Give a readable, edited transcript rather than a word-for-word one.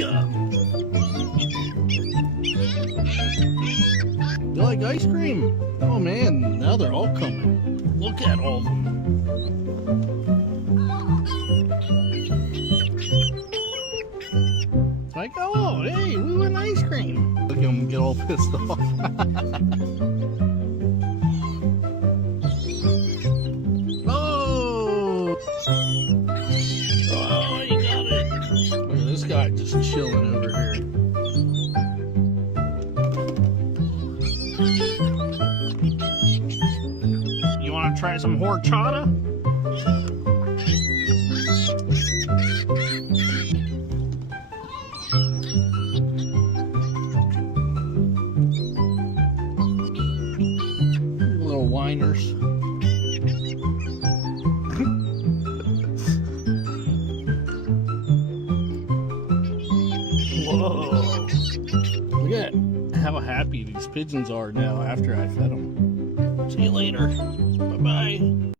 ya. You like ice cream? Oh man, now they're all coming. Look at all of them. It's like, oh, hey, we want ice cream. Look at them get all pissed off. Oh! Oh, you got it. Look at this guy just chilling over here. You want to try some horchata? Little whiners. Whoa. Look at how happy these pigeons are now after I fed them. See you later. Bye-bye.